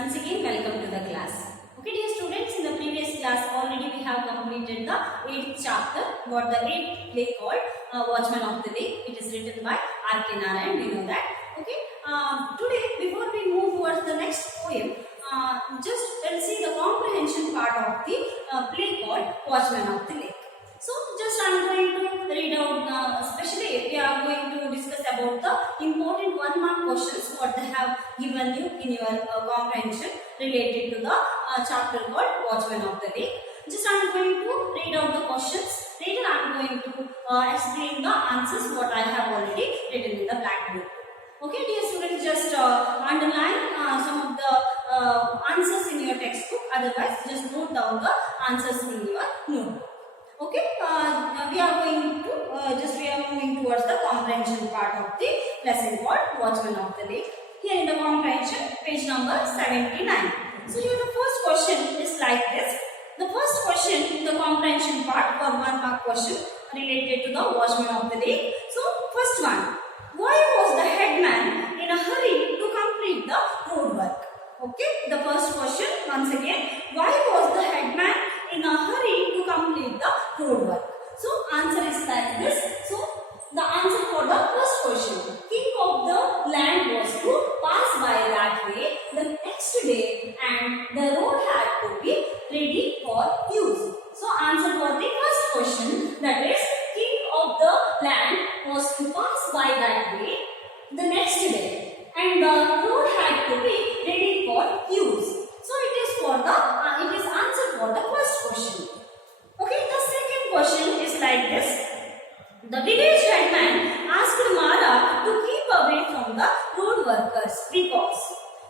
Once again, welcome to the class. Okay, dear students, in the previous class already we have completed the 8th chapter, what the 8th play called Watchman of the Day. It is written by R.K. Narayan, we know that. Okay, today before we move towards the next poem, just let's see the comprehension part of the play called Watchman of the Lake. So, just I am going to read out, especially we are going to discuss about the important 1 mark questions what they have given you in your comprehension related to the chapter called Watchman of the Lake. Just I am going to read out the questions. Later I am going to explain the answers what I have already written in the blackboard. Okay, dear students, just underline some of the answers in your textbook. Otherwise, just note down the answers in your notebook. Okay, we are moving towards the comprehension part of the lesson called Watchman of the Lake. Here in the comprehension, page number 79. So here the first question is like this. The first question in the comprehension part for 1 mark question related to the Watchman of the Lake. So first one, why was the headman in a hurry to complete the road work? Okay, the first question once again, why was the headman in a hurry to complete the road work? So answer is like this. So the answer for the first question, king of the land was to pass by that way the next day and the road had to be ready for use. So answer for the first question, that is king of the land was to pass by that way the next day and the road had to be ready for use. So it is for the it is answer for the first question. Okay, the second question is like this. The village headman asked Mara to keep away from the road workers because.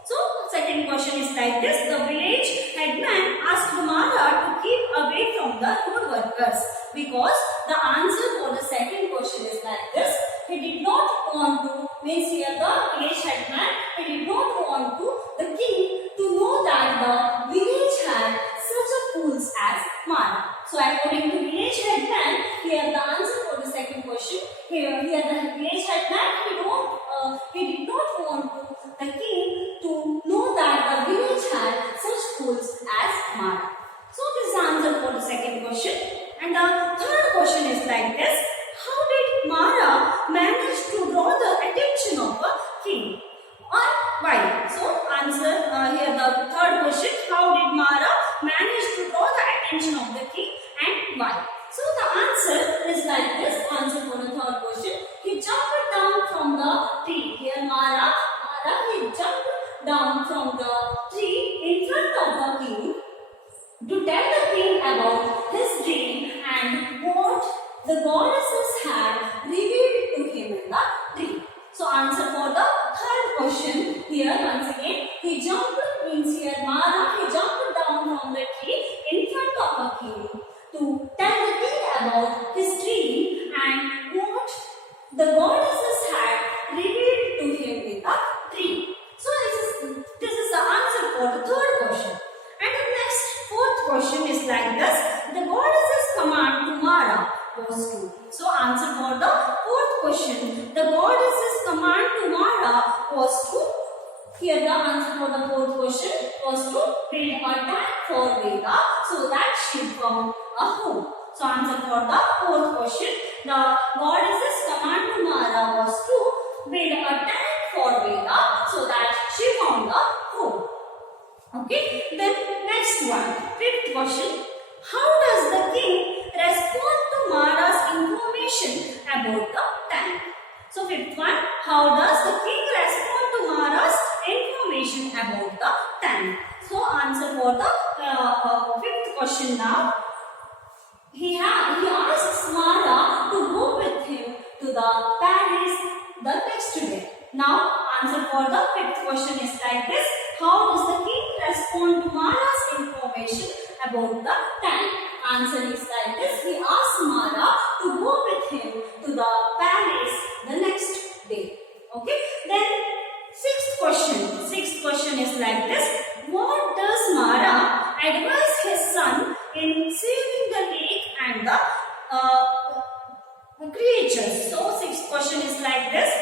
So second question is like this. The village headman asked Mara to keep away from the road workers because the answer for the second question is like this. He did not want to, means here the village headman, he did not want to the king to know that the village had such a fools as Mara. So according to village headman, here the answer for the second question, here the village headman, he did not want to the king to know that the village had such fools as Mara. So this is the answer for the second question. And the third question is like this. How did Mara manage to draw the attention of a king? Or why? So answer here the third question. How did Mara manage to draw the attention of the king and why? So the answer is like this. Answer for the third question. He jumped down from the tree. Here Mara he jumped down from the tree in front of the king to tell the king about his dream and what the goddesses had revealed to him in the tree. So answer for the third question here once again, he jumped means here Mara he jumped down from the tree in front of a king to tell the king about his dream and what the goddesses had revealed to him in the tree. So this is the answer for the third question. And the next fourth question is like this. The goddesses command to Mara was to. So answer for the fourth question. The goddesses command to Mara was to. Here the answer for the fourth question was to build a tank for Veda so that she found a home. So answer for the fourth question. The goddesses command to Mara was to build a tank for Veda so that she found a home. Okay. Then next one, fifth question. How does the king respond to Mara's information about the tank? So fifth one, how does the king respond to Mara's information about the tank? So answer for the fifth question now. He asks Mara to go with him to the Paris the next day. Now answer for the fifth question is like this. How does the king respond to Mara's information about the tank? Answer is like this. He asks Mara to go with him to the Paris the next day. Okay. Then sixth question. Sixth question is like this. What does Mara advise his son in saving the lake and the creatures? So sixth question is like this.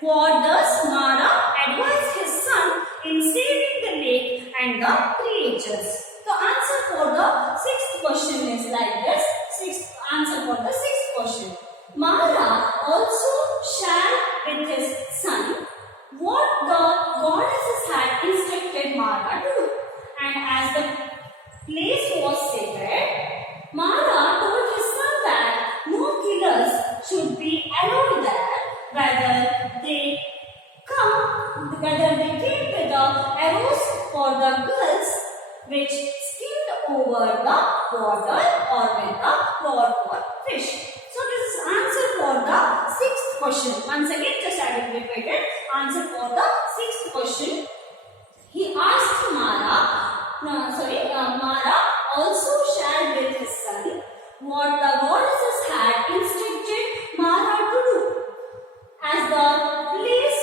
What does Mara advise his son in saving the lake and the creatures. The answer for the sixth question is like this. Answer for the sixth question. Mara also shared with his son what the goddesses had instructed Mara to do. And as the place was sacred, Mara told his son that no killers should be allowed there, whether they came with the arrows for the girls which skimmed over the water or with the rod for fish. So this is answer for the sixth question. Once again, just I will repeat it. Answer for the sixth question. He asked Mara also shared with his son what the goddesses had instructed Mara to do. As the place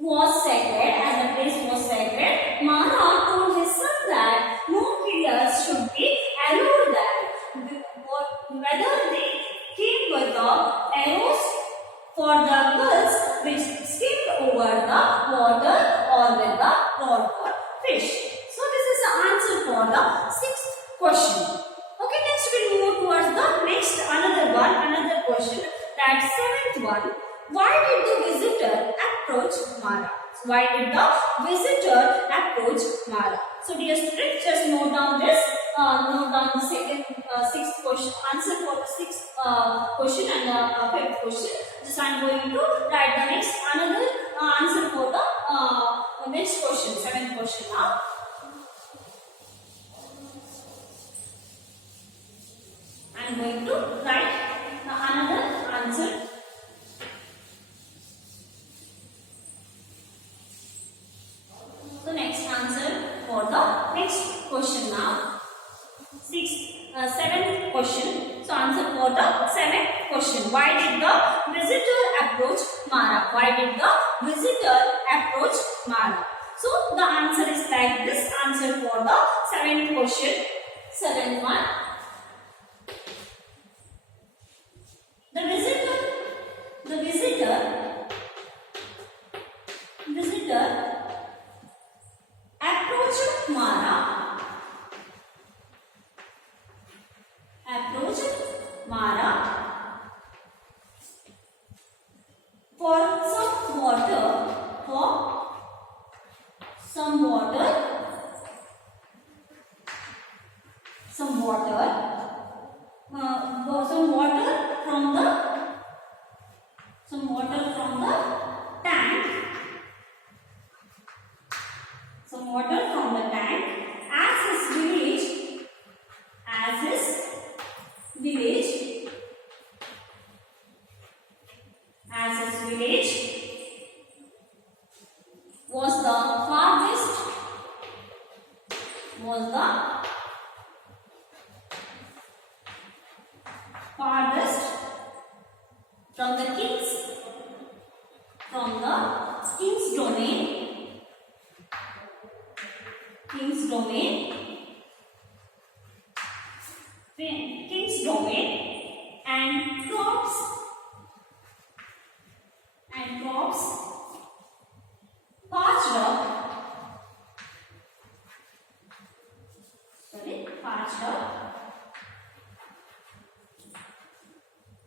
was sacred, Mara told his son that no killers should be allowed there, whether they came with the arrows for the girls which skimmed over the water or with the rod for fish. So this is the answer for the sixth question. Okay, next we move towards the another question, that seventh one. Why did the visitor approach Mara? Why did the visitor approach Mara? So dear students, just note down this. Note down the sixth question. Answer for the sixth question and the fifth question. Just I am going to write the next another answer for the next question, seventh question now. I am going to write another answer. So next answer for the next question now. Seventh question. So answer for the seventh question. Why did the visitor approach Mara? Why did the visitor approach Mara? So the answer is like this. Answer for the seventh question. Seventh one. The visitor approached Mara for some water, from the tank, as his village was the farthest from the king's domain, and crops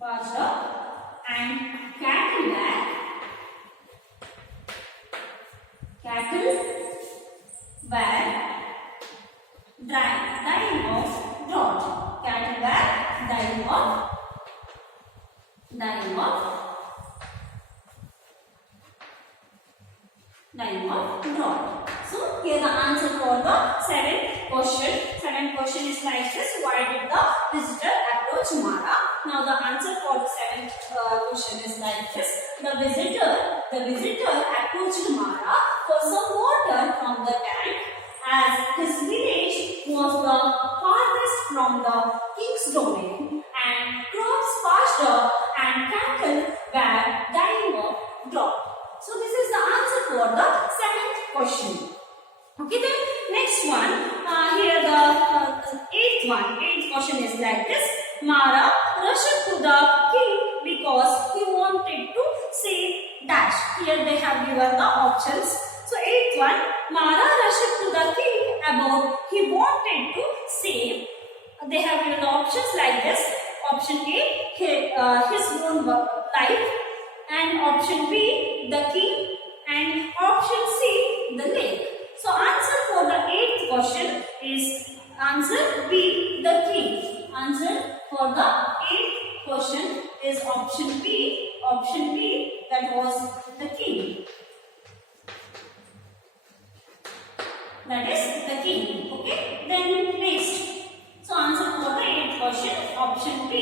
parched up, and cattle were dying of drought. Cattle were dying of drought. So here the answer for the seventh question. Seventh question is like this. Why did the visitor approach Mara? Now the answer for the seventh question is like this. The visitor approached Mara for some water from the tank, as his village was the farthest from the king's domain, and crops parched up and cattle were dying of drought. So this is the answer for the seventh question. Okay, then next one, here the eighth question is like this. Mara rushed to the king because he wanted to save dash. Here they have given the options. So eighth one, Mara worship to the king about he wanted to save. They have given the options like this. Option A, his own life, and option B, the king, and option C, the lake. So answer for the 8th question is answer B, the king. Answer for the 8th question is option B. Option B, that was the king. That is the king. Okay. Then next. So answer for the 8th question, option B,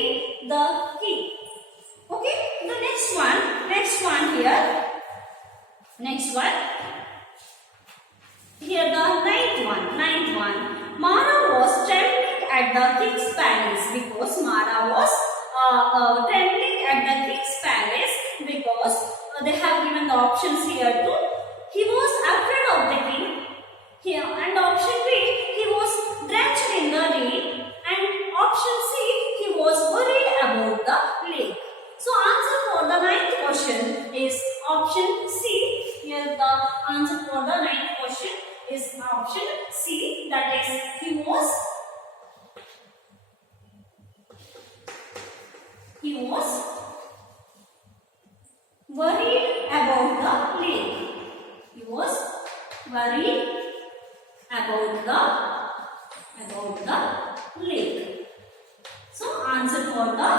the king. Okay. The next one here. Next one. Here the ninth one. Mara was trembling at the king's palace because Mara was trembling at the king's palace because they have given the options here too. He was afraid of the king. Here, and option B, he was drenched in the rain, and option C, he was worried about the lake. So answer for the 9th question is option C. Here the answer for the 9th question is option C, that is he was worried about the lake. He was worried about the lake. So answer for the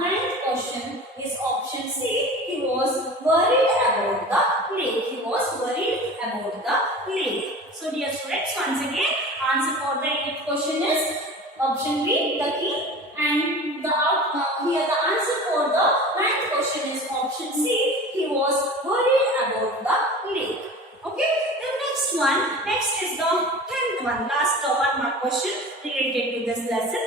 9th question is option C. He was worried about the lake. He was worried about the lake. So dear students, once again, answer for the 8th question is option B, the king, and here the answer for the 9th question is option C. He was worried about the lake. Okay. Next is the 10th one, last one more question related to this lesson.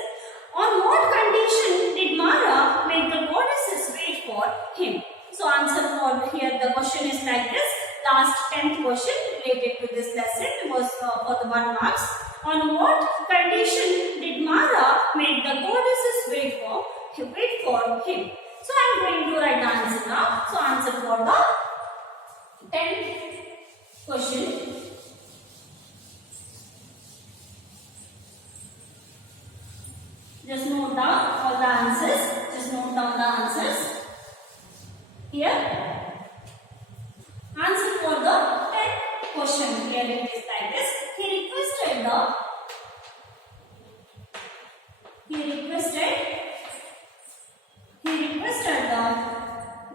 On what condition did Mara make the goddesses wait for him? So answer for here the question is like this. Last 10th question related to this lesson was for the 1 marks. On what condition did Mara make the goddesses wait for him? So I am going to write the answer now. So answer for the 10th question. Just note down all the answers. Just note down the answers. Here, answer for the 10th question. Here it is like this. He requested the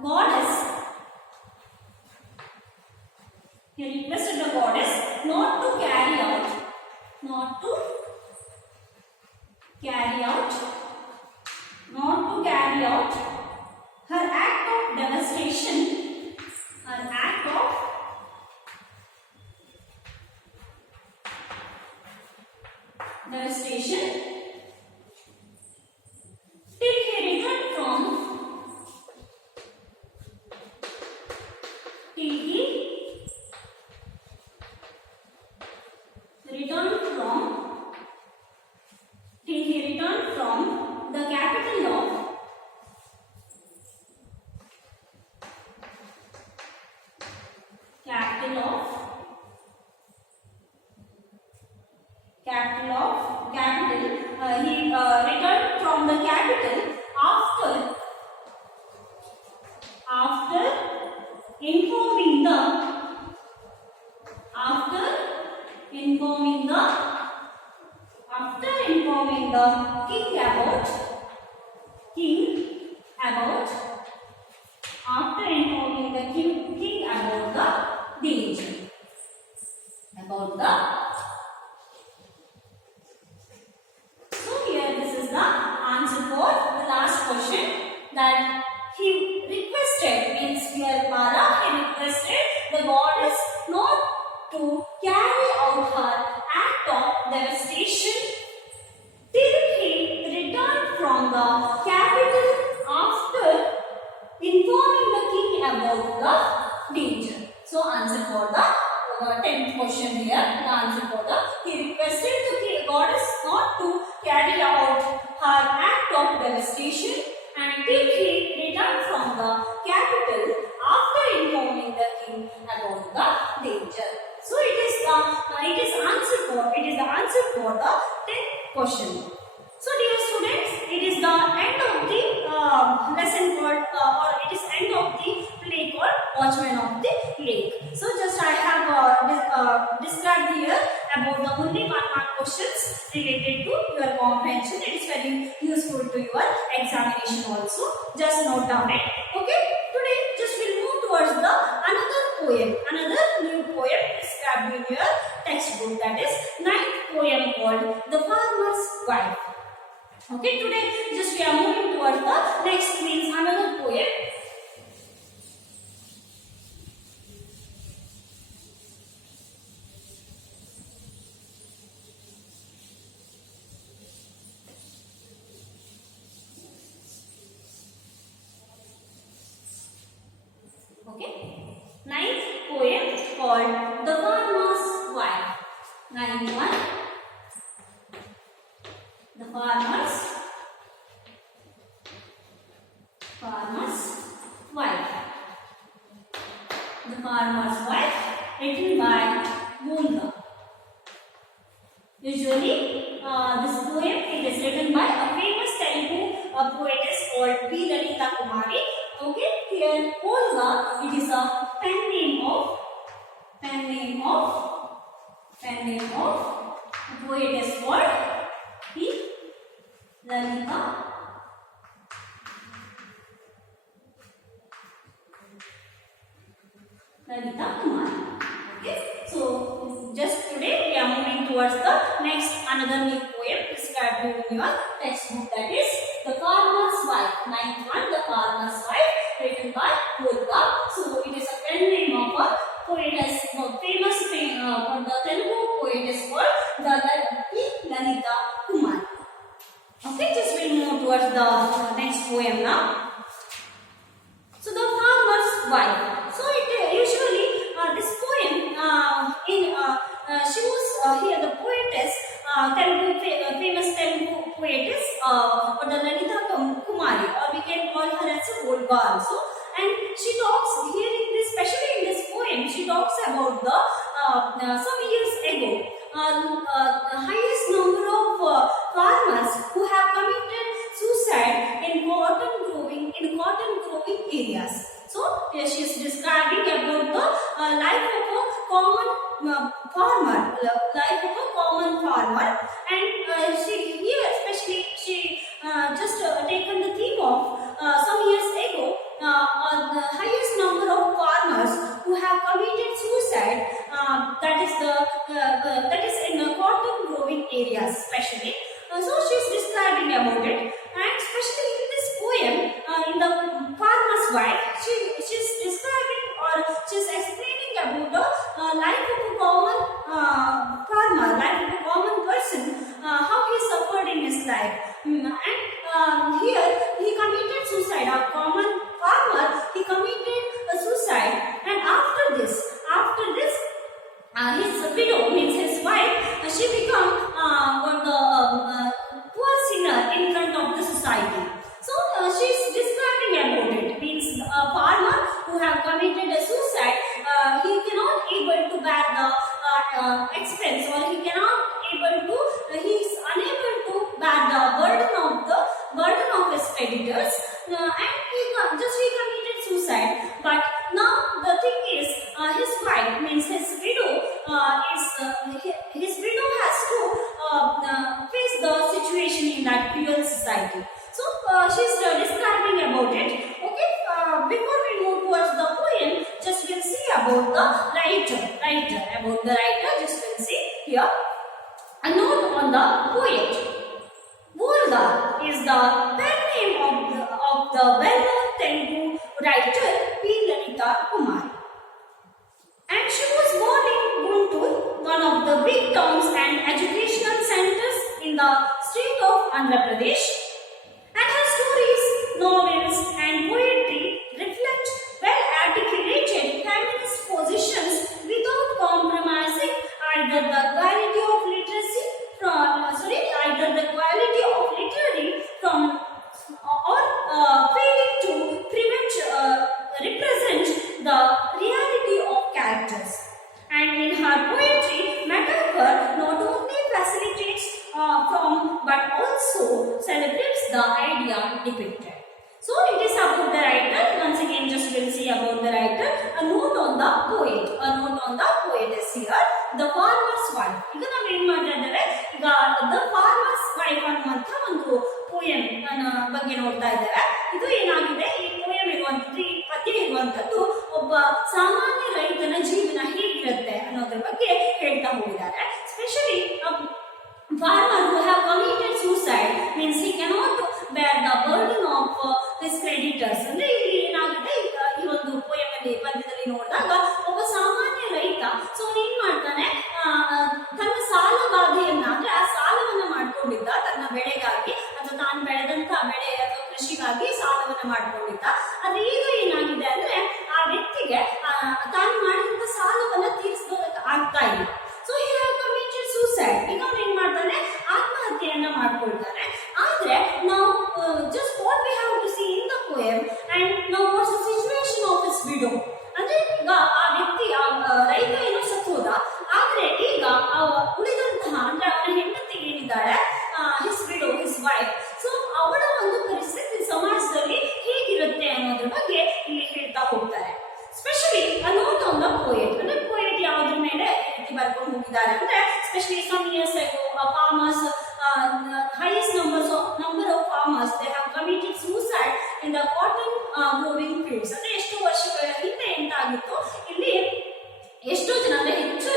goddess. He requested the goddess not to carry out her act of devastation, till he returned from the capital of informing the king about the danger, So here this is the answer for the last question, that he requested, means here Mara, he requested the goddess not to carry out her act of devastation till he returned from the capital after informing the king about the danger. So answer for the 10th question here. The answer for he requested the goddess not to carry out her act of devastation until he returned from the capital after informing the king about the danger. So it is the answer for the 10th question. So dear students, it is the end of the lesson called or it is end of the play called Watchman of the Lake. So just I have described here about the only 1-mark questions related to your comprehension. It is very useful to your examination also. Just note down it. Okay. Today just we'll move towards the another new poem described in your textbook, that is 9th poem called The Farmer's Wife. Okay, today just we are moving towards the next means another poem. Okay, 9th poem called The Farmer's Wife. 9th one. The farmer's wife. The farmer's wife, written by Volga. Usually, this poem it is written by a famous Telugu poetess called B. Lalita Kumari. Okay, here Volga, it is a pen name of a poetess called B. Lalita Kumari. Okay, so just today we are moving towards the next another new poem described in your textbook, that is The Farmer's Wife. 9th one, The Farmer's Wife, written by Volga. So it is a pen name of a poetess, famous for the Telugu poetess called Lalita Kumari. Okay, just we'll move towards the next poem now. So the farmer's wife. So it usually this poem she was here the poetess, famous Telugu poetess, or the Lalita Kumari, or we can call her as a Volga also. And she talks here in this, especially in this poem, she talks about the some years ago, the highest number of farmers who have committed suicide in cotton growing areas. So she is describing about the life of a common farmer, and she here especially she just taken the theme of some years ago, the highest number of farmers who have committed suicide, that is in the cotton growing areas especially. So she is describing about it, and especially in this poem, in the farmer's wife, she is describing or she is explaining about the life of a common farmer, life of a common person, how he suffered in his life. And here he committed suicide. A common farmer, he committed a suicide, and after this, his widow, means his wife, she become the poor sinner in front of the society. So she is describing about it. Means a farmer who have committed a suicide, he cannot able to bear the expense, or he is unable to bear the burden of his creditors, and he committed suicide. But now the thing is, his wife, means his widow, his widow has to face the situation in that cruel society. So she is describing about it. Okay, before we move towards the poem, just we'll see about the writer. About the writer, just we'll see here. A note on the poet. Volga is the pen name of the well-known Telugu writer P. Lalita Kumari. And she was born in Guntur, one of the big towns and educational centers in the state of Andhra Pradesh. And her stories, novels and poetry reflect well-articulated feminist positions without compromising either the quality of literacy or failing to represent the reality of characters. And in her poetry, from but also celebrates the idea depicted. So it is about the writer. Once again, just we'll see about the writer. A note on the poet. A note on the poet is here. The farmer's wife. ಈಗ ನಾವು ಏನ್ ಮಾಡ್ತಾ ಇದ್ದೇವೆ, ಈಗ the farmers wife ಅನ್ನುವಂತ ಒಂದು poem ಬಗ್ಗೆ ನೋಡ್ತಾ ಇದ್ದೇವೆ. ಇದು ಏನಾಗಿದೆ, ಈ ಪೋಯಂ ಇರುವಂತದ್ದು, ಈ ಪದ್ಯ ಇರುವಂತದ್ದು ಒಬ್ಬ ಸಾಮಾನ್ಯ ರೈತನ ಜೀವನ ಹೇಗಿರುತ್ತೆ ಅನ್ನೋದ್ರ ಬಗ್ಗೆ ಹೇಳ್ತಾ ಹೋಗಿದ್ದಾರೆ. Specially farmer who have committed suicide means he cannot bear the burden of his creditors. ಅಂದ್ರೆ ಇಲ್ಲಿ ಏನಾಗಿದೆ, ಈ ಒಂದು ಪೋಯಂ ಅಲ್ಲಿ ಪದ್ಯದಲ್ಲಿ ನೋಡಿದಾಗ ಒಬ್ಬ ಸಾಮಾನ್ಯ ರೈತ ಸೊ ಏನ್ ಮಾಡ್ತಾನೆ, ತನ್ನ ಸಾಲ ಬಾಧೆಯನ್ನ ಅಂದ್ರೆ ಆ ಸಾಲವನ್ನ ಮಾಡ್ಕೊಂಡಿದ್ದ ತನ್ನ ಬೆಳೆಗಾಗಿ ಅಥವಾ ತಾನು ಬೆಳೆದಂತ ಬೆಳೆ ಅಥವಾ ಕೃಷಿಗಾಗಿ ಸಾಲವನ್ನ ಮಾಡ್ಕೊಂಡಿದ್ದ. ಆದ್ರೆ ಈಗ ಏನಾಗಿದೆ ಅಂದ್ರೆ ಆ ವ್ಯಕ್ತಿಗೆ ತಾನು ಮಾಡಿದಂತ ಸಾಲವನ್ನ ತೀರಿಸೋದಕ್ಕೆ ಆಗ್ತಾ ಇಲ್ಲ. So he have committed suicide. ಈಗ ಅವ್ನು ಏನ್ ಮಾಡ್ತಾನೆ, ಆತ್ಮಹತ್ಯೆಯನ್ನ ಮಾಡ್ಕೊಳ್ತಾನೆ. ಆದ್ರೆ ನಾವು just what we have to see in the poem and now what's the situation of his widow. ಅಂದ್ರೆ ಈಗ ಆ ವ್ಯಕ್ತಿ ರೈತ ಏನೋ ಸತ್ತೋದ, ಆದ್ರೆ ಈಗ ಉಳಿದಂತಹ ಅಂದ್ರೆ ಅವನ ಹೆಂಡತಿ ಏನಿದ್ದಾಳೆ, his widow, his wife, so ಅವಳ ಒಂದು ಪರಿಸ್ಥಿತಿ ಸಮಾಜದಲ್ಲಿ ಹೇಗಿರುತ್ತೆ ಅನ್ನೋದ್ರ ಬಗ್ಗೆ ಇಲ್ಲಿ ಹೇಳ್ತಾ ಹೋಗ್ತಾರೆ. Specially a note on the poet. ಅಂದ್ರೆ poet ಯಾವುದ್ರ ಮೇಲೆ ರೀತಿ ಬರ್ಕೊಂಡು ಹೋಗಿದ್ದಾರೆ ಅಂದ್ರೆ, especially some years ago farmers, highest number of farmers they have committed suicide in the cotton growing fields. ಅಂದ್ರೆ ಎಷ್ಟು ವರ್ಷಗಳ ಹಿಂದೆ ಎಂತಾಗಿತ್ತು, ಇಲ್ಲಿ ಎಷ್ಟೋ ಜನ ಅಂದ್ರೆ ಹೆಚ್ಚು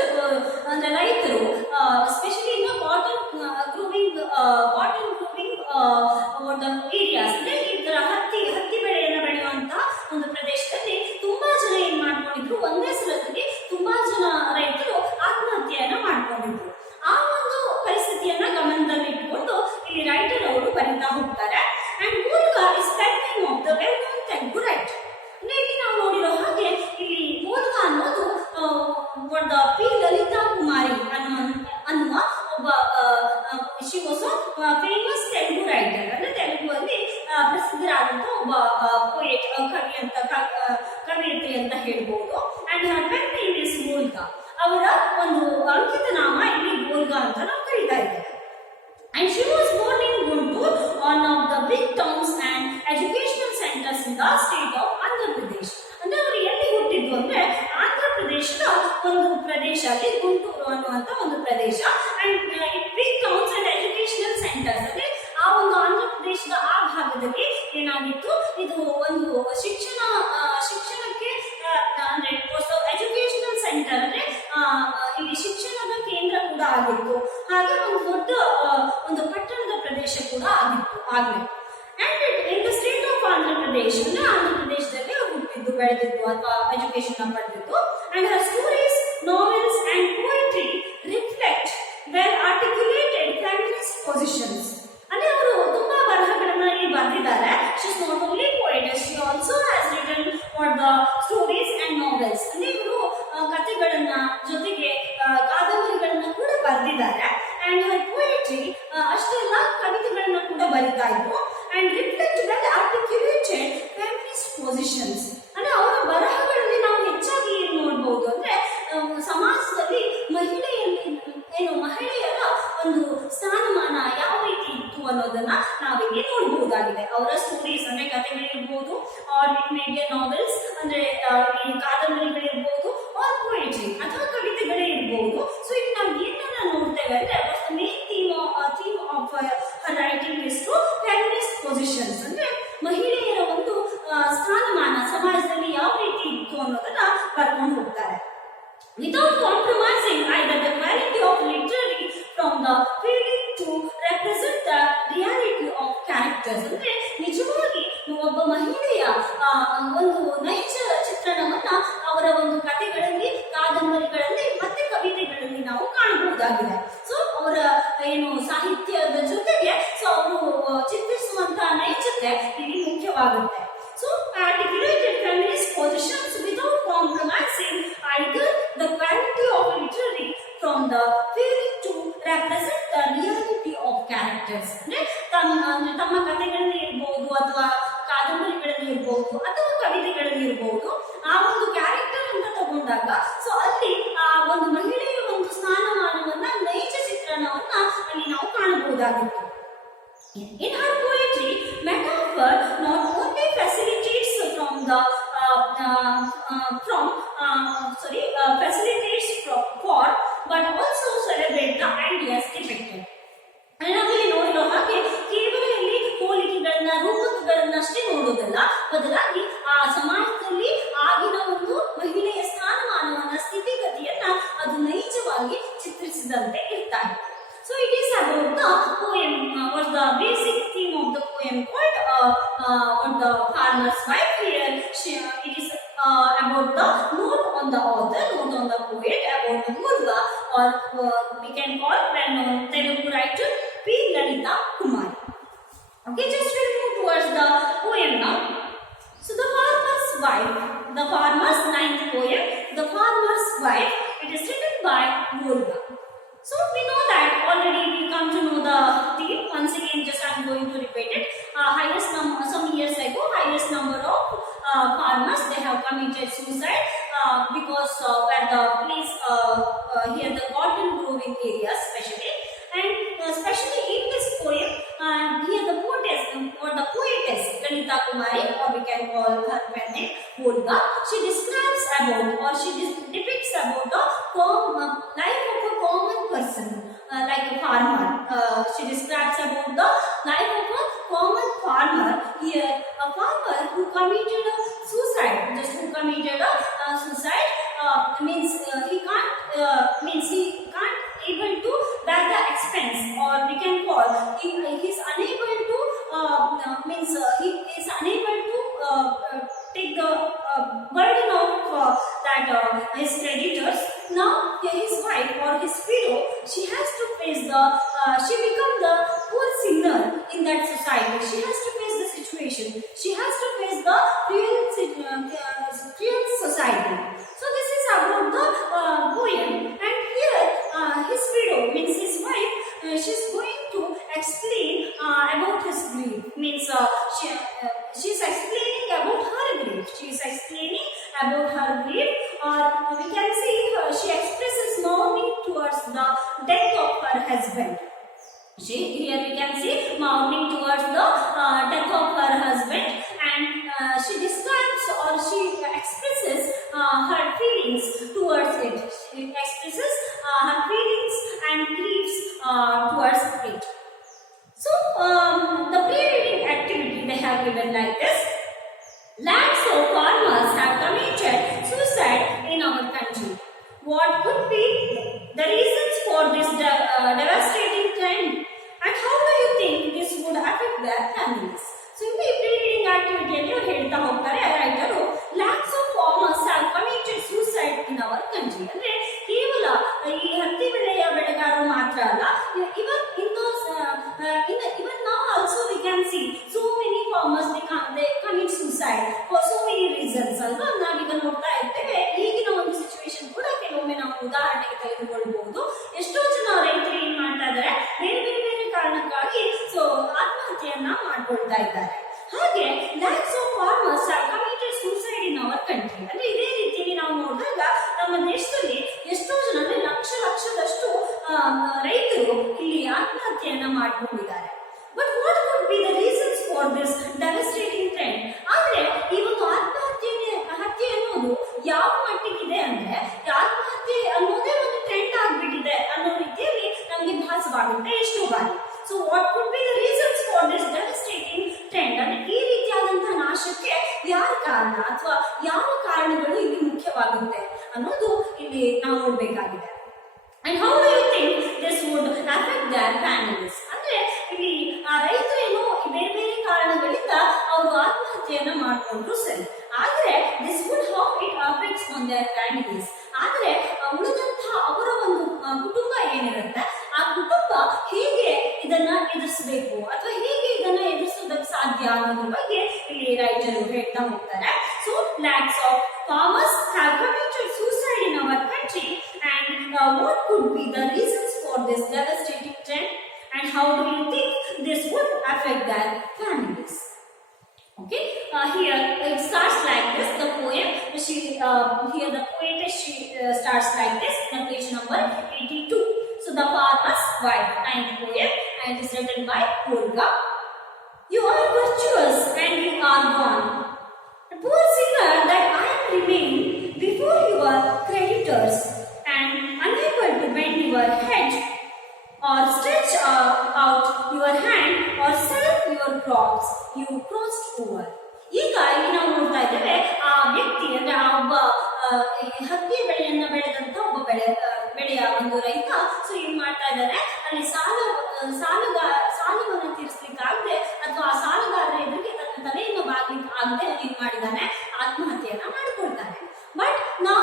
ಅಂದ್ರೆ ರೈತರು ಸ್ಪೆಷಲಿ ಇನ್ನು ಕಾಟನ್ ಗ್ರೋವಿಂಗ್ ಏರಿಯಾಸ್ ಅಂದ್ರೆ ಇದರ ಹತ್ತಿ ಬೆಳೆಯನ್ನು ಬೆಳೆಯುವಂತ ಒಂದು ಪ್ರದೇಶದಲ್ಲಿ ತುಂಬಾ ಜನ ಏನ್ ಮಾಡ್ಕೊಂಡಿದ್ರು, ಒಂದೇ ಸಲದಲ್ಲಿ ತುಂಬಾ ಜನ ರೈತರು ಆತ್ಮಹತ್ಯೆಯನ್ನ ಮಾಡ್ಕೊಂಡಿದ್ರು. ಆ ಒಂದು ಪರಿಸ್ಥಿತಿಯನ್ನ ಗಮನದಲ್ಲಿ ಇಟ್ಟುಕೊಂಡು ಇಲ್ಲಿ ರೈಟರ್ ಅವರು ಬರೀತಾ ಹೋಗ್ತಾರೆ. ಅಂಡ್ ಮೂಲಕ is pen name of the well known Telugu writer. ಅಂದ್ರೆ ಇಲ್ಲಿ ನಾವು ನೋಡಿರೋ ಹಾಗೆ ಇಲ್ಲಿ ಮೂಲಕ ಅನ್ನೋದು ಪಿ ಲಲಿತಾ ಕುಮಾರಿ ಅನ್ನುವ ಒಬ್ಬ she was famous Telugu writer. ಅಂದ್ರೆ ತೆಲುಗುವಲ್ಲಿ ಪ್ರಸಿದ್ಧರಾದಂತಹ ಒಬ್ಬ ಪೋಯೆಟ್, ಕವಿಯತ್ರಿ ಅಂತ ಹೇಳ್ಬೋದು. And Har pen name is ಮೂಲಕ. ಅವರ ಒಂದು ಅಂಕಿತ ನಾಮ ಇಲ್ಲಿ ಗೋಲ್ಗ ಅಂತ ನಾವು ಕರೀತಾ ಇದ್ದೇವೆ. And she was born in Guntur, one of the big towns and educational centers in the state of Andhra Pradesh. ಅಂದ್ರೆ ಅವರು ಎಲ್ಲಿ ಹುಟ್ಟಿದ್ದು ಅಂದ್ರೆ ಆಂಧ್ರ ಪ್ರದೇಶದ ಒಂದು ಪ್ರದೇಶ, ಅಲ್ಲಿ ಗುಂಟೂರು ಅನ್ನುವಂತ ಒಂದು ಪ್ರದೇಶ. And big towns and educational centres ಅಂದ್ರೆ ಆ ಒಂದು ಆಂಧ್ರ ಪ್ರದೇಶದ ಆ ಭಾಗದಲ್ಲಿ ಏನಾಗಿತ್ತು, ಇದು ಒಂದು ಶಿಕ್ಷಣಕ್ಕೆ ಅಂದ್ರೆ ಎಜುಕೇಶನಲ್ ಸೆಂಟರ್ ಅಂದ್ರೆ ಇಲ್ಲಿ ಶಿಕ್ಷಣದ ಕೇಂದ್ರ ಕೂಡ ಆಗಿತ್ತು. ಹಾಗೆ ಒಂದು ದೊಡ್ಡ ಒಂದು ಪಟ್ಟಣದ ಪ್ರದೇಶ ಕೂಡ ಆಗಿತ್ತು ಆಗ್ಲೇ. And in the state of Andhra Pradesh ಅಂದ್ರೆ ಆಂಧ್ರ ಪ್ರದೇಶದಲ್ಲಿ ಹುಟ್ಟಿದ್ದು, ಬೆಳೆದಿದ್ದು ಅಥವಾ ಎಜುಕೇಶನ್ ಪಡೆದಿದ್ದು. And Har stories, novels and poetry reflect well articulated feminist positions. ಅಂದ್ರೆ ಅವರು ತುಂಬಾ ಬರಹಗಳನ್ನ ಇಲ್ಲಿ ಬರೆದಿದ್ದಾರೆ. She is not only poet, she also has written for the stories and novels. ಅಂದ್ರೆ ಇವರು ಕಥೆಗಳನ್ನ ಜೊತೆಗೆ ಕಾದಂಬರಿಗಳನ್ನ ಕೂಡ ಬರೆದಿದ್ದಾರೆ. ಅಂಡ್ ಹರ್ ಪೋಯೆಟ್ರಿ ಅಷ್ಟೆಲ್ಲ ಕವಿತೆಗಳನ್ನ ಕೂಡ ಬರೀತಾ ಇದ್ರು. And reflect well articulated feminist positions. ಅಂದ್ರೆ ಅವರ ಬರಹಗಳಲ್ಲಿ ನಾವು ಹೆಚ್ಚಾಗಿ ಏನ್ ನೋಡ್ಬಹುದು ಅಂದ್ರೆ ಸಮಾಜದಲ್ಲಿ ಮಹಿಳೆಯರ ಒಂದು ಸ್ಥಾನಮಾನ ಯಾವ ರೀತಿ ಇತ್ತು ಅನ್ನೋದನ್ನ ನಾವಿಲ್ಲಿ ನೋಡಬಹುದಾಗಿದೆ. ಅವರ ಸ್ಟೋರೀಸ್ ಅಂದ್ರೆ ಕಥೆಗಳಿರ್ಬೋದು, or it may be novels ಅಂದ್ರೆ ಕಾದಂಬರಿಗಳಿರ್ಬೋದು, ಆರ್ ಪೋಯೆಟ್ರಿ ಅಥವಾ ಕವಿತೆಗಳೇ ಇರ್ಬೋದು. ಸೊ ಇಲ್ಲಿ ನಾವು ಏನನ್ನ ನೋಡ್ತೇವೆ ಅಂದ್ರೆ main theme of her writing is to feminist positions. ಅಂದ್ರೆ ಮಹಿಳೆಯರ ಒಂದು ಸ್ಥಾನಮಾನ ಸಮಾಜದಲ್ಲಿ ಯಾವ ರೀತಿ ಇತ್ತು ಅನ್ನೋದನ್ನ ಬರ್ಕೊಂಡು ಹೋಗ್ತಾರೆ. Without compromising either the quality of literary from the feeling to represent the reality of characters. ಅಂದ್ರೆ ನಿಜವಾಗಿ ಒಬ್ಬ ಮಹಿಳೆಯ ಒಂದು ನೈಜ ಚಿತ್ರಣವನ್ನ ಅವರ ಒಂದು ಕಥೆಗಳಲ್ಲಿ, ಕಾದಂಬರಿಗಳಲ್ಲಿ ಮತ್ತೆ ಕವಿತೆಗಳಲ್ಲಿ ನಾವು ಕಾಣಬಹುದಾಗಿದೆ. ಸೊ ಅವರ ಸಾಹಿತ್ಯದ ಜೊತೆಗೆ ಸೊ ಅವರು ಚಿತ್ರಿಸುವಂತಹ ನೈಜತೆ ಇಲ್ಲಿ ಮುಖ್ಯವಾಗುತ್ತೆ. So articulated feminist positions without compromising either the quality of literary from the feeling to represent the reality of characters. ಅಂದ್ರೆ ತಮ್ಮ ಕಥೆಗಳಲ್ಲಿ ಇರಬಹುದು ಅಥವಾ ಕಾದಂಬರಿಗಳಲ್ಲಿ ಇರಬಹುದು ಅಥವಾ ಕವಿತೆಗಳಲ್ಲಿ ಇರಬಹುದು, ಆ ಒಂದು ಕ್ಯಾರೆಕ್ಟರ್ ಅಂತ ತಗೊಂಡಾಗ ಸೊ ಅಲ್ಲಿ ಆ ಒಂದು ಮಹಿಳೆಯ ಒಂದು ಸ್ಥಾನಮಾನವನ್ನ, ನೈಜ ಚಿತ್ರಣವನ್ನ ಅಲ್ಲಿ ನಾವು ಕಾಣಬಹುದಾಗಿದೆ. ಸ್ಪಷ್ಟವಾಗಿ ಚಿತ್ರಿಸಿದಂತೆ ಇರ್ತಾ ಇತ್ತು. So it is about the poem. What's the basic theme of the poem called? What the farmer's wife here. It is about the note on the author, note on the poet about the Murga, or we can call well-known Telugu writer P. Lalita Kumari. Okay, just we'll move towards the poem now. So the farmer's wife, the farmer's ninth poem, the farmer's wife. It is written by Murga. So we know that already. We come to know the theme. Once again, just I am going to repeat it. Highest number, some years ago, highest number of farmers, they have committed suicide because where the place here the cotton growing areas especially, and especially in this poem here the poetess or the poetess Lalita Kumari, or we can call her pen name Murga, she describes about, or she depicts about the life of a common person, like a farmer. She describes about the life of a common farmer. Here a farmer who committed a suicide, just who committed a suicide, means he can't able to bear the expense, or we can call he is unable to he is unable to take the burden of that his creditors. Now his wife or his widow, she has to face the she become the poor sinner in that society. She has to face the situation. She has to face the real society. So this is about the poem, and here his widow means his wife. She's going to explain about his grief. Means she's explaining about her grief. She's explaining about her grief, or we can see she expresses mourning towards the death of her husband. Here we can see mourning towards the death of her husband, and she describes or she expresses her feelings towards it. She expresses her feelings and griefs towards it. So the pre-reading activity they have given like this. Lakhs of farmers have committed suicide in our country. What could be the reasons for this devastating trend, and how do you think this would affect their families? So in the pre-reading activity alli ಹೇಳ್ತಾ ಹೋಗ್ತಾರೆ ರೈತರು, lakhs of farmers have committed suicide in our country. ಅಂದ್ರೆ ಕೇವಲ ಈ ಹತ್ತಿ ಬೆಳೆಯ ಬೆಳೆಗಾರರು ಮಾತ್ರ ಅಲ್ಲ, even now also we can see so many farmers they commit suicide for so many reasons ಅಲ್ವಾ. ನಾವೀಗ ನೋಡ್ತಾ ಇದ್ದೇವೆ ಈಗಿನ ಒಂದು ಸಿಚುವೇಶನ್ ಕೂಡ ಕೆಲವೊಮ್ಮೆ ನಾವು ಉದಾಹರಣೆಗೆ ತೆಗೆದುಕೊಳ್ಬಹುದು. ಎಷ್ಟೋ ಜನ ರೈತರು ಏನ್ ಮಾಡ್ತಾ ಇದ್ದಾರೆ, ಬೇರೆ ಕಾರಣಕ್ಕಾಗಿ ಸೊ ಆತ್ಮಹತ್ಯೆಯನ್ನ ಮಾಡ್ಕೊಳ್ತಾ ಇದ್ದಾರೆ. ಹಾಗೆ lakhs of farmers have committed suicide in our country. ಅಂದ್ರೆ ಇದೇ ರೀತಿಯಲ್ಲಿ ನಾವು ನೋಡಿದಾಗ ನಮ್ಮ ದೇಶದಲ್ಲಿ ಎಷ್ಟೋ ಜನ ಅಂದ್ರೆ ಲಕ್ಷದಷ್ಟು ರೈತರು ಇಲ್ಲಿ ಆತ್ಮಹತ್ಯೆಯನ್ನ ಮಾಡ್ಕೊಂಡಿದ್ದಾರೆ. But what could be the reasons for this devastating trend? ಆದ್ರೆ ಈ ಒಂದು ಹತ್ಯೆ ಅನ್ನೋದು ಯಾವ ಮಟ್ಟಿಗಿದೆ ಅಂದ್ರೆ, ಆತ್ಮಹತ್ಯೆ ಅನ್ನೋದೇ ಒಂದು ಟ್ರೆಂಡ್ ಆಗ್ಬಿಟ್ಟಿದೆ ಅನ್ನೋ ರೀತಿಯಲ್ಲಿ ನಮಗೆ ಭಾಸವಾಗುತ್ತೆ ಎಷ್ಟೋ ಬಾರಿ. So what could be the reasons for this devastating trend? ಅಂದ್ರೆ ಈ ರೀತಿಯಾದಂತಹ ನಾಶಕ್ಕೆ ಯಾರ ಕಾರಣ ಅಥವಾ ಯಾವ ಕಾರಣಗಳು ಇಲ್ಲಿ ಮುಖ್ಯವಾಗುತ್ತೆ ಅನ್ನೋದು ಇಲ್ಲಿ ನಾವು ನೋಡ್ಬೇಕಾಗಿದೆ. And how do you think this would affect their families? ಅಂದ್ರೆ ಇಲ್ಲಿ ಆ ರೈತರೇನು ಬೇರೆ ಬೇರೆ ಕಾರಣಗಳಿಂದ ಅವರು ಆತ್ಮಹತ್ಯೆಯನ್ನ ಮಾಡಿಕೊಂಡ್ರು ಸರಿ, ಆದ್ರೆ this would how it affects on their families. ಆದ್ರೆ ಉಳಿದಂತಹ ಅವರ ಒಂದು ಕುಟುಂಬ ಏನಿರುತ್ತೆ, ಆ ಕುಟುಂಬ ಹೇಗೆ ಇದನ್ನ ಎದುರಿಸಬೇಕು ಅಥವಾ ಹೇಗೆ ಇದನ್ನ ಎದುರಿಸೋದಕ್ಕೆ ಸಾಧ್ಯ ಅನ್ನೋದ್ರ ಬಗ್ಗೆ ಇಲ್ಲಿ ರೈತರು ಹೇಳ್ತಾ ಹೋಗ್ತಾರೆ. So lakhs of farmers have committed suicide in our country, and what could be the reasons for this devastating trend, and how do you think this would affect their families? Okay, here it starts like this. The poem, here the poetess starts like this. The page number 82. So the farmer's wife, 9th poem, and it is written by Murga. You are virtuous and you are gone, the poor sinner that I am remain before your creditors, and unable to bend your head or stretch out your hand or sell your crops, you crossed over. ಈಗ ಇಲ್ಲಿ ನಾವು ನೋಡ್ತಾ ಇದ್ದೇವೆ ಆ ವ್ಯಕ್ತಿ ಅಂದ್ರೆ ಆ ಒಬ್ಬ ಹತ್ತಿ ಬೆಳೆಯನ್ನ ಬೆಳೆದಂತ ಒಬ್ಬ ಬೆಳೆಯ ಒಂದು ರೈತ ಸೊ ಏನ್ ಮಾಡ್ತಾ ಇದ್ದಾನೆ, ಅಲ್ಲಿ ಸಾಲವನ್ನು ತೀರಿಸ್ಲಿಕ್ಕಾಗದೆ ಅಥವಾ ಆ ಸಾಲಗಾರರ ಎದುರಿಗೆ ತನ್ನ ತಲೆಯನ್ನು ಬಾಗ್ಲಿಕ್ಕೆ ಆಗದೆ ಅವನು ಏನ್ ಮಾಡಿದ್ದಾನೆ, ಆತ್ಮಹತ್ಯೆಯನ್ನ ಮಾಡಿಕೊಳ್ತಾನೆ. But now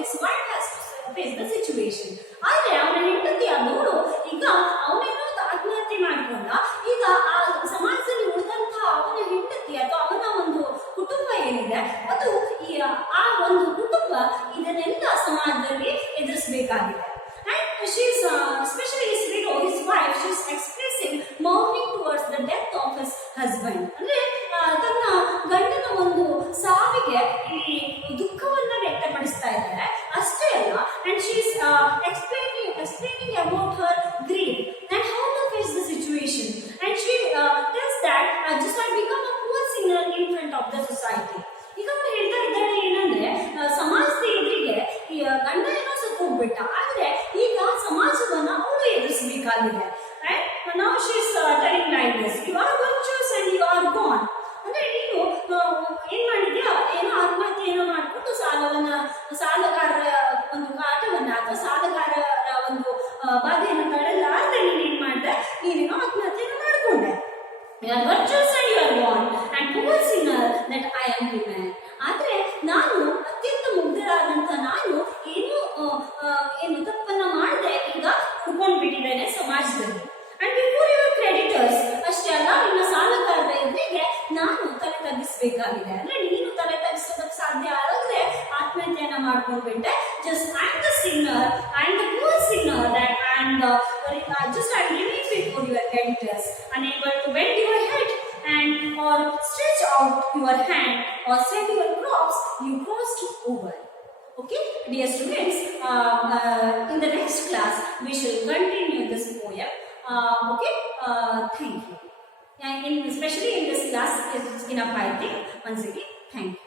his wife has to face the situation. ಆದ್ರೆ ಅವನ ಹೆಂಡತಿ ಆದವಳು ಈಗ ಅವನೇನೋ ಆತ್ಮಹತ್ಯೆ ಮಾಡಿಕೊಂಡ, ಈಗ ಆ ಸಮಾಜದಲ್ಲಿ ಉಳಿದಂತಹ ಅವನ ಹೆಂಡತಿ ಅಥವಾ ಅವನ ಒಂದು ಕುಟುಂಬ ಏನಿದೆ ಅದು ಆ ಒಂದು ಕುಟುಂಬ ಇದನ್ನೆಲ್ಲ ಸಮಾಜದಲ್ಲಿ ಎದುರಿಸಬೇಕಾಗಿದೆ. And she's especially his wife, she's expressing mourning towards the death of his husband. ಅಂದ್ರೆ ತನ್ನ ಗಂಡನ ಒಂದು ಸಾವಿಗೆ ಇಲ್ಲಿ ದುಃಖವನ್ನ ವ್ಯಕ್ತಪಡಿಸ್ತಾ ಇದ್ದಾರೆ. ಅಷ್ಟೇ ಅಲ್ಲ, and she's explaining about her grief and how to face the situation. And she tells that just I become a poor sinner in front of the society. ಈಗ ಅವನು ಹೇಳ್ತಾ ಇದ್ದಾಳೆ ಏನಂದ್ರೆ, ಸಮಾಜದ ಎದುರಿಗೆ ಗಂಡ ಏನೋ ಸತ್ತು ಹೋಗ್ಬಿಟ್ಟ, ಆದ್ರೆ ಈಗ ಸಮಾಜವನ್ನ ಅವಳು ಎದುರಿಸಬೇಕಾಗಿದೆ. And now she's telling like this, you are virtuous and you are gone. ಅಂದ್ರೆ ನೀನು ಏನ್ ಮಾಡಿದ್ಯಾ, ಏನೋ ಆತ್ಮಹತ್ಯೆಯನ್ನು ಮಾಡಿಕೊಂಡು ಸಾಲಗಾರರ ಒಂದು ಕಾಟವನ್ನ ಅಥವಾ ಸಾಲಗಾರರ ಒಂದು ಬಾಧೆಯನ್ನು ಕಳೆಲ್ಲ, ಆದ್ರೆ ನೀನ್ ಮಾಡ್ದೆ, ನೀನೇನೋ ಆತ್ಮಹತ್ಯೆಯನ್ನು ಮಾಡಿಕೊಂಡೆ. You are virtuous and you are gone, and poor sinner that I am woman. ಆದ್ರೆ ನಾನು ಅತ್ಯಂತ ಮುಗ್ಧರಾದಂತ ನಾನು ಏನು ತಪ್ಪನ್ನ ಮಾಡದೆ ಈಗ ಉಳ್ಕೊಂಡ್ಬಿಟ್ಟಿದ್ದೇನೆ ಸಮಾಜದಲ್ಲಿ. ಅಂಡ್ ಬಿಫೋರ್ ಯುವರ್ ಕ್ರೆಡಿಟರ್ಸ್, ಅಷ್ಟೇ ಅಲ್ಲ, ನಿನ್ನ ಸಾಲಗಾರರ ಎದುರಿಗೆ ನಾನು ತಲೆ ತಗ್ಗಿಸಬೇಕಾಗಿದೆ. ಅಂದ್ರೆ ನೀನು ತಲೆ ತಗ್ಗಿಸೋದಕ್ಕೆ ಸಾಧ್ಯ ಆಗದೆ ಆತ್ಮಹತ್ಯೆಯನ್ನ ಮಾಡ್ಕೊಂಡ್ಬಿಟ್ಟೆ. Just I am the sinner, I am the poor sinner that I am just I remain before your creditors, unable to bend your head and or stretch out your hand or send your crops you crossed over. Okay, dear students, in the next class we shall continue this poem. Okay, thank you. And especially in this class, it's enough, I think. Once again, thank you.